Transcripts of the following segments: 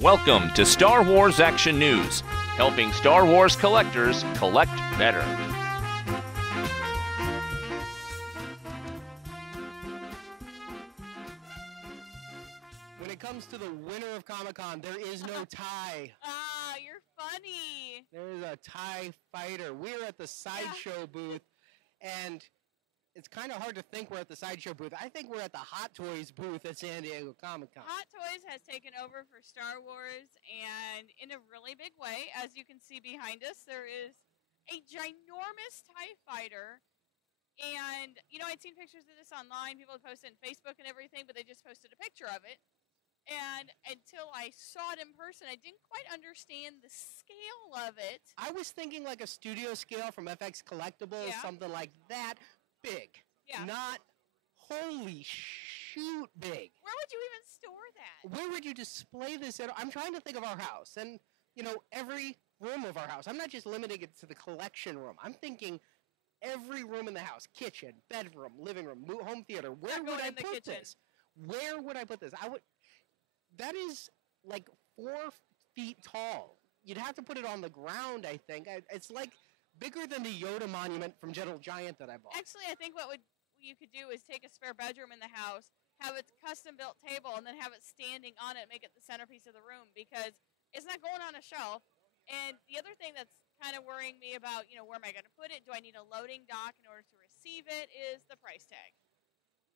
Welcome to Star Wars Action News, helping Star Wars collectors collect better. When it comes to the winner of Comic-Con, there is no tie. Ah, you're funny. There is a TIE fighter. We're at the Sideshow booth, and it's kind of hard to think we're at the Sideshow booth. I think we're at the Hot Toys booth at San Diego Comic-Con. Hot Toys has taken over for Star Wars, and in a really big way. As you can see behind us, there is a ginormous TIE fighter. And, you know, I'd seen pictures of this online. People had posted it on Facebook and everything, but they just posted a picture of it. And until I saw it in person, I didn't quite understand the scale of it. I was thinking like a studio scale from FX Collectibles, something like that big. Yeah. Not holy shoot big. Where would you even store that? Where would you display this at? I'm trying to think of our house and, you know, every room of our house. I'm not just limiting it to the collection room. I'm thinking every room in the house, kitchen, bedroom, living room, home theater. Where would I put this? Where would I put this? That is like 4 feet tall. You'd have to put it on the ground, I think. It's like bigger than the Yoda monument from Gentle Giant that I bought. Actually, I think what you could do is take a spare bedroom in the house, have a custom-built table, and then have it standing on it, make it the centerpiece of the room, because it's not going on a shelf. And the other thing that's kind of worrying me about, you know, where am I going to put it? Do I need a loading dock in order to receive it? Is the price tag.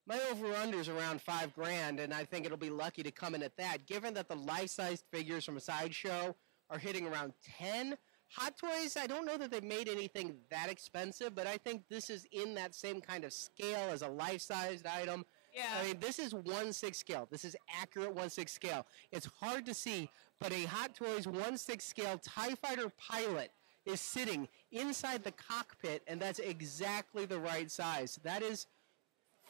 My over-under is around $5,000, and I think it'll be lucky to come in at that. Given that the life-sized figures from a Sideshow are hitting around 10, Hot Toys, I don't know that they've made anything that expensive, but I think this is in that same kind of scale as a life-sized item. Yeah. I mean, this is 1/6 scale. This is accurate 1/6 scale. It's hard to see, but a Hot Toys 1/6 scale TIE Fighter pilot is sitting inside the cockpit, and that's exactly the right size. That is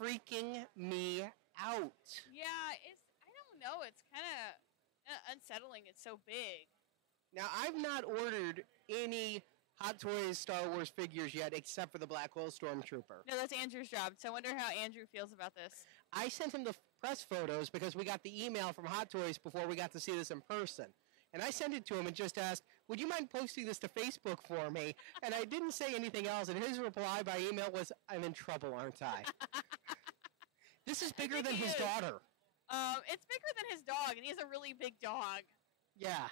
freaking me out. Yeah, I don't know. It's kind of unsettling. It's so big. Now, I've not ordered any Hot Toys Star Wars figures yet, except for the Black Hole Stormtrooper. No, that's Andrew's job, so I wonder how Andrew feels about this. I sent him the press photos because we got the email from Hot Toys before we got to see this in person. And I sent it to him and just asked, would you mind posting this to Facebook for me? And I didn't say anything else, and his reply by email was, I'm in trouble, aren't I? This is bigger than his daughter. It's bigger than his dog, and he has a really big dog. Yeah.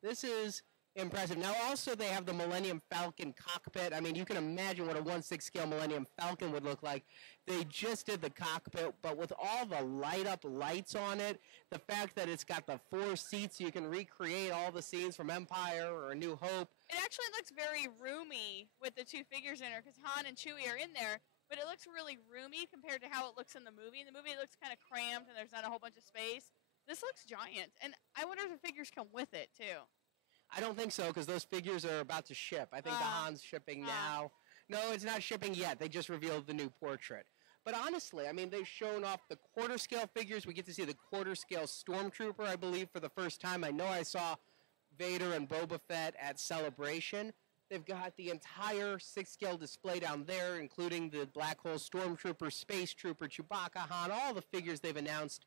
This is impressive. Now, also, they have the Millennium Falcon cockpit. I mean, you can imagine what a 1/6 scale Millennium Falcon would look like. They just did the cockpit, but with all the light-up lights on it, the fact that it's got the 4 seats, you can recreate all the scenes from Empire or A New Hope. It actually looks very roomy with the 2 figures in there, because Han and Chewie are in there, but it looks really roomy compared to how it looks in the movie. In the movie, it looks kind of cramped, and there's not a whole bunch of space. This looks giant, and I wonder if the figures come with it, too. I don't think so, because those figures are about to ship. I think the Han's shipping now. No, it's not shipping yet. They just revealed the new portrait. But honestly, I mean, they've shown off the quarter-scale figures. We get to see the quarter-scale Stormtrooper, I believe, for the first time. I know I saw Vader and Boba Fett at Celebration. They've got the entire 6-scale display down there, including the Black Hole Stormtrooper, Space Trooper, Chewbacca, Han, all the figures they've announced.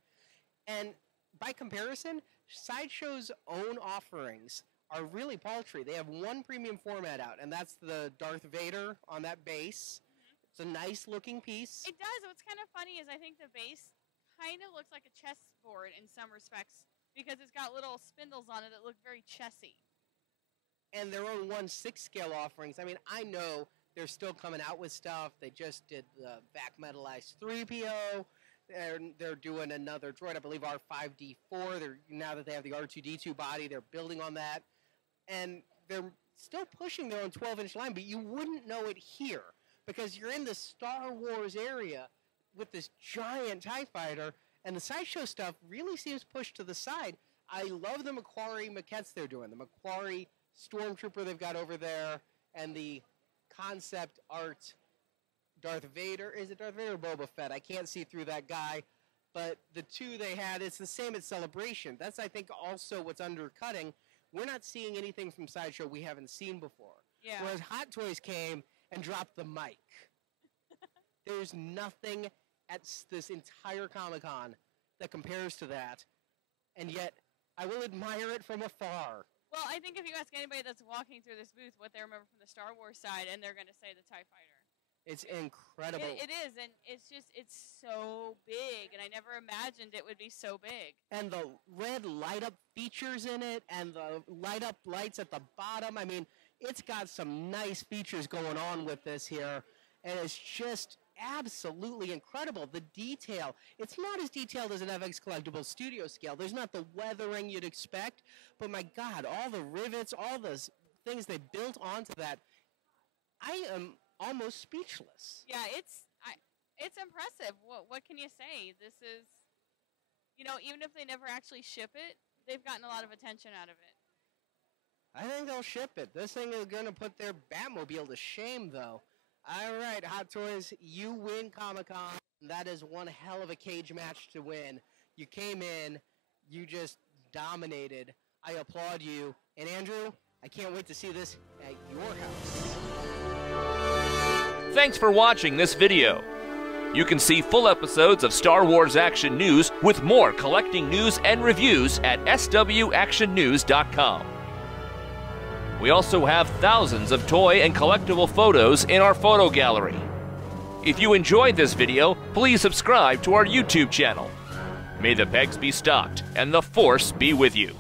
And by comparison, Sideshow's own offerings are really paltry. They have one premium format out, and that's the Darth Vader on that base. It's a nice-looking piece. It does. What's kind of funny is I think the base kind of looks like a chessboard in some respects, because it's got little spindles on it that look very chessy. And their own 1/6 scale offerings. I mean, I know they're still coming out with stuff. They just did the back metalized 3PO. They're doing another droid, I believe R5D4. Now that they have the R2D2 body, they're building on that. And they're still pushing their own 12-inch line, but you wouldn't know it here because you're in the Star Wars area with this giant TIE fighter, and the Sideshow stuff really seems pushed to the side. I love the Macquarie maquettes they're doing, the Macquarie Stormtrooper they've got over there, and the concept art Darth Vader. Is it Darth Vader or Boba Fett? I can't see through that guy. But the 2 they had, it's the same at Celebration. That's, I think, also what's undercutting. We're not seeing anything from Sideshow we haven't seen before. Yeah. Whereas Hot Toys came and dropped the mic. There's nothing at this entire Comic-Con that compares to that. And yet, I will admire it from afar. Well, I think if you ask anybody that's walking through this booth what they remember from the Star Wars side, and they're going to say the TIE Fighter. It's incredible. It is, and it's so big, and I never imagined it would be so big. And the red light-up features in it, and the light-up lights at the bottom. I mean, it's got some nice features going on with this here, and it's just absolutely incredible. The detail, it's not as detailed as an FX Collectibles studio scale. There's not the weathering you'd expect, but my God, all the rivets, all the things they built onto that, I am almost speechless. Yeah, it's impressive. What can you say? This is, you know, even if they never actually ship it, they've gotten a lot of attention out of it. I think they'll ship it. This thing is going to put their Batmobile to shame, though. All right, Hot Toys, you win Comic-Con. That is one hell of a cage match to win. You came in, you just dominated. I applaud you. And Andrew, I can't wait to see this at your house. Thanks for watching this video. You can see full episodes of Star Wars Action News with more collecting news and reviews at swactionnews.com. We also have thousands of toy and collectible photos in our photo gallery. If you enjoyed this video, please subscribe to our YouTube channel. May the pegs be stocked and the Force be with you.